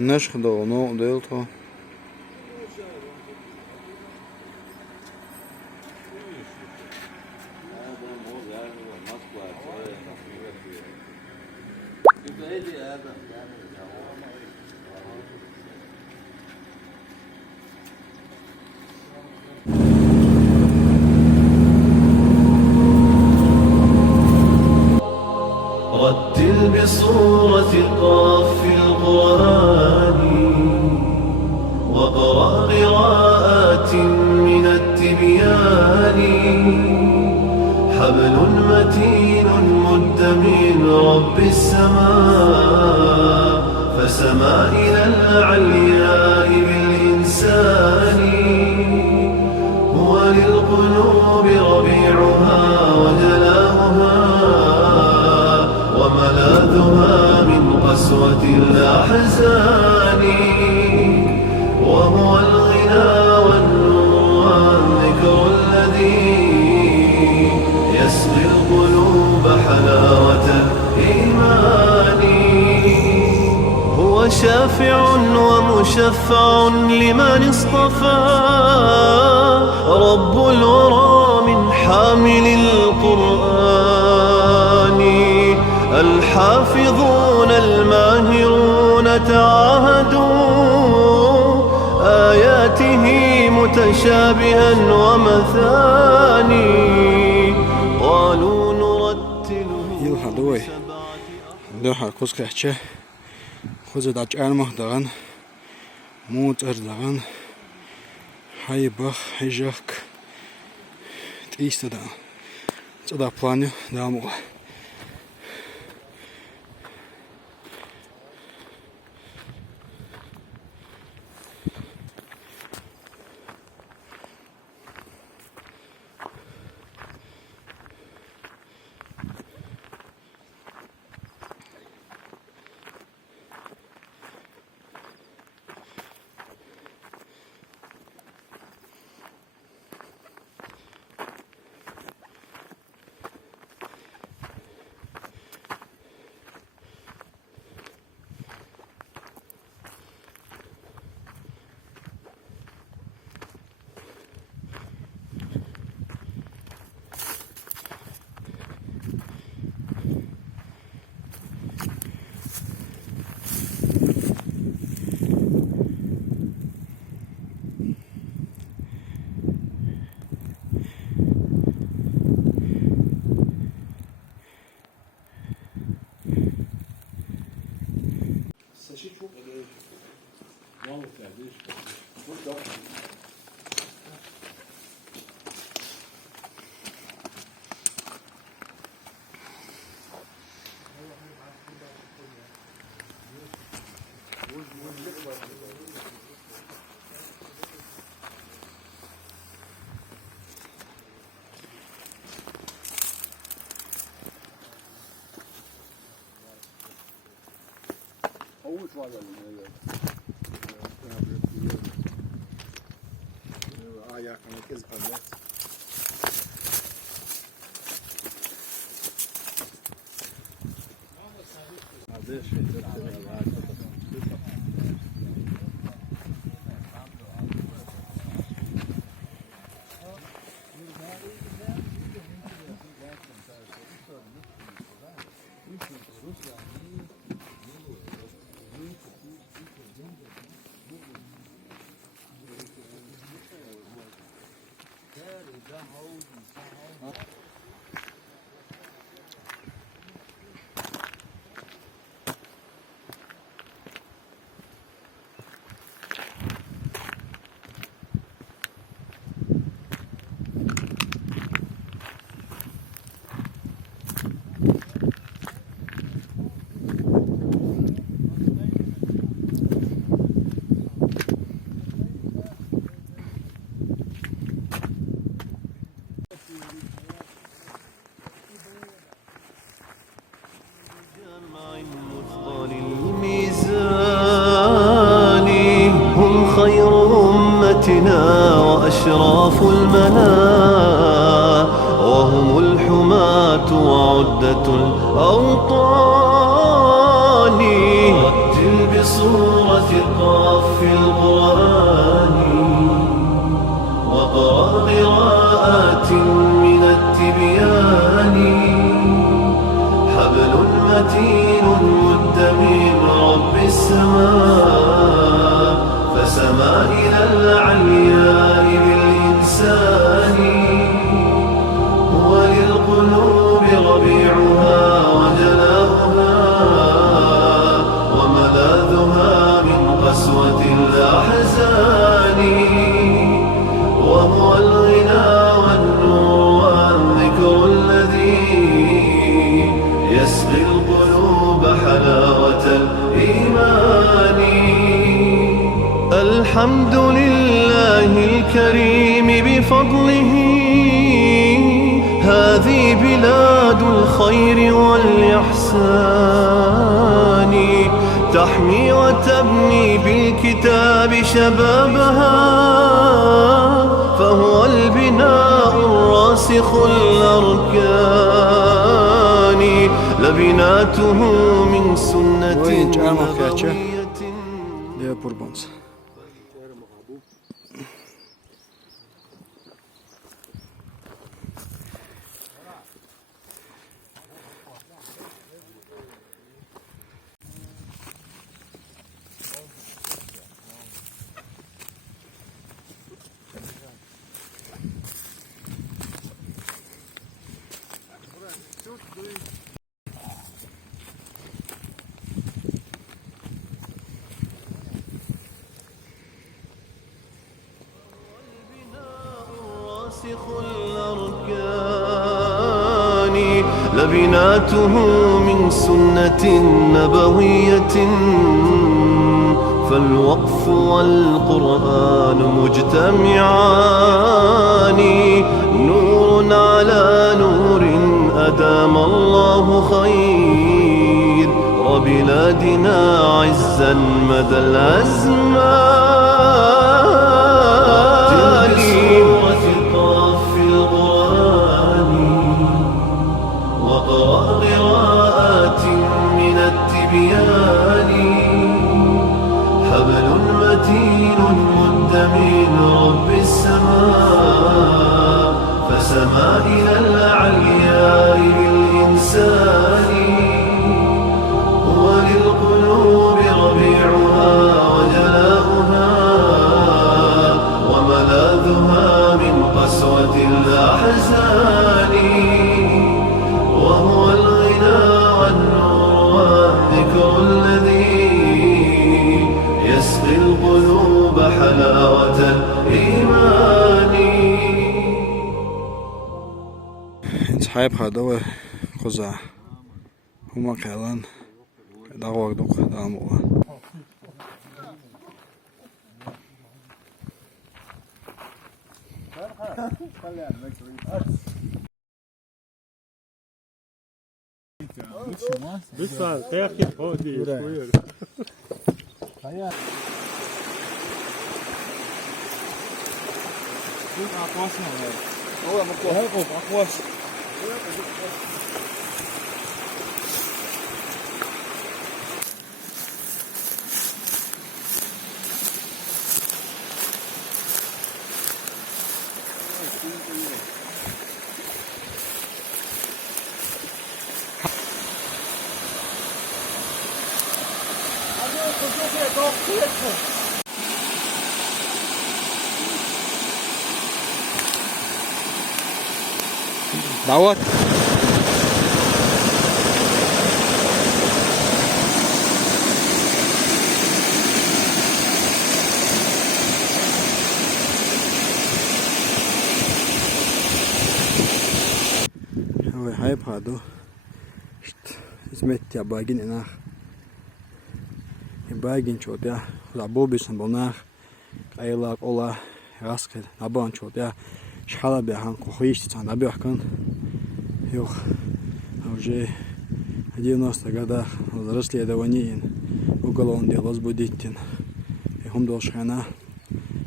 نشخدو نو ديلتو رتل بصورة قاف في القرآن واقرأ قراءات من التبيان حبل متين مد من رب السماء فسما إلى العلياء بالإنسان هو للقلوب ربيعها وجلاؤها وملاذها من قسوة الأحزان وهو الغنى والنور والذكر الذي يسقي القلوب حلاوة الإيمان هو شافع ومشفع لمن اصطفى رب الورى من حامل القرآن الحافظون الماهرون تعاهدوا آياته متشابها ومثاني قالوا نرتله يلها دوي دوحة كوسكحشة خذت أجعلمه دغن موت أردغن حيبخ حيجك تيست تدا بلانيو دامو وأشراف الملا وهم الحماة وعدة الأوطان السماء فسما إلى العلياء للإنسان وللقلوب ربيعها وجلاؤها وملاذها من قسوة الأحزان وهو الغنى والنور والذكر الذي يسقي القلوب حلاوة الإيمان. الحمد لله الكريم بفضله هذه بلاد الخير والإحسان تحمي وتبني بالكتاب شبابها فهو البناء الراسخ الأركان لبناته من سنة نبوية. الأركان لبناته من سنة نبوية فالوقف والقرآن مجتمعان نور على نور أدام الله خير وبلادنا عزا مدى الأزمان. قراءات من التبيان حبل متين مد من رب السماء فسما إلى العلياء للإنسان وللقلوب ربيعها وجلاؤها وملاذها من قسوة الأحزان وهو الغنى والنور والذكر الذي يسقي القلوب حلاوة الإيمان. انسحاب هذا خزع هما كلام دعوة دعوة Lütfen belki o değil. Buyur. Hayır. Bu akvas mı var? O akvas. دعوت هاي بهادو اسمت يا باجين هنا باجين شوت يا لعبوا بيسموناه أيلاك أولا راسك نبان شوت يا شحال بيهان كوخيش تاع بيحكن يوخ уже 90 годах расследование уголовное дело возбудитель هم دوشخانه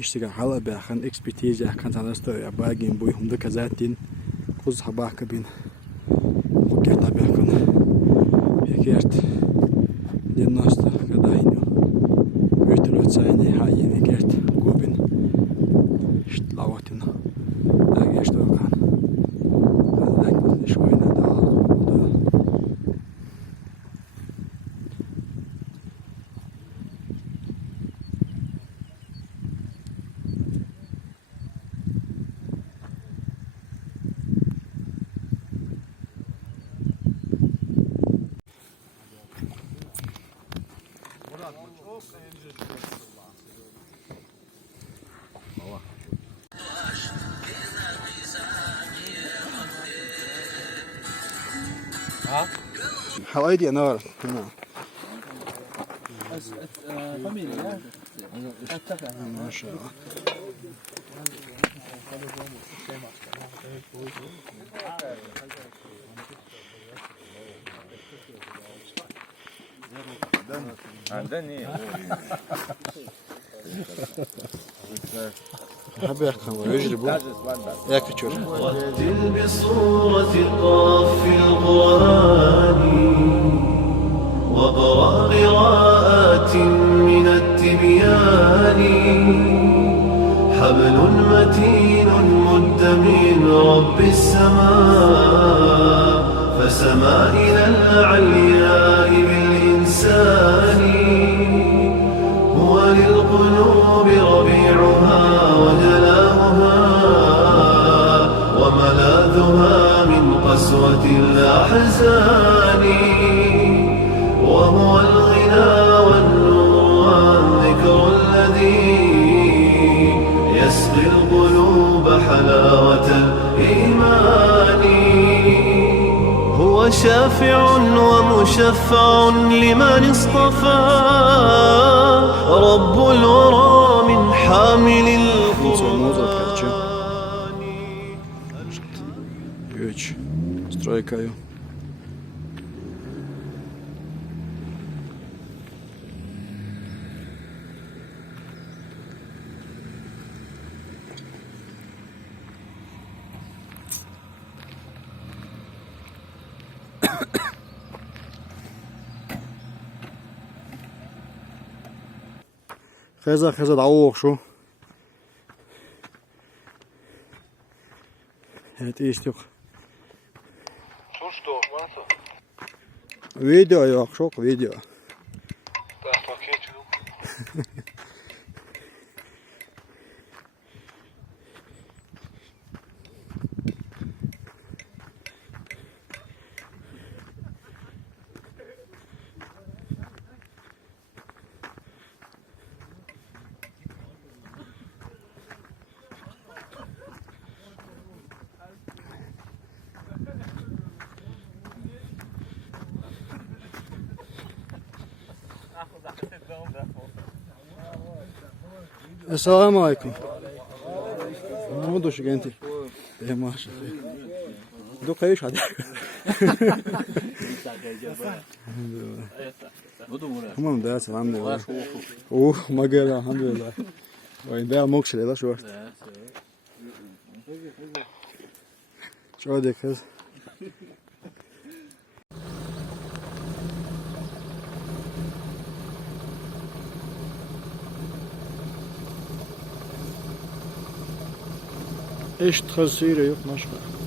اشتغل حالا بيهان экспертиза концентрация باجين بوي هم доказательن خذ حباك بين وكيتا بيحكن يكيرت 90 годайню вертолётсайне хайне керт губин штлаватина что kan шойна да حوايدي أنا أعرف هنا فاميليا ما شاء الله. حابب يحكم ويجربوا ياكل رتل بصورة قاف في القرآن وقرأ قراءات من التبيان حبل متين مد من رب السماء فسما إلى العلياء بالإنسان هو للقلوب ربيعها وجلاؤها وملاذها من قسوة الأحزان وهو الغنى والنور والذكر الذي يسقي القلوب حلاوة الإيمان هو شافع ومشفع لمن اصطفى رب الورى من حامل القرآن. 3 стройкою. خزا دعوق شو evet iyi yok. Video yok, çok video. Esselamu Aleyküm. Ne oldu şu genti? Maşallah. Do kayış hadi. Tamam da selam de. Magara alhamdulillah. Vay da mokşele la şu. Şöyle kız. ايش تخسيره يق مشبع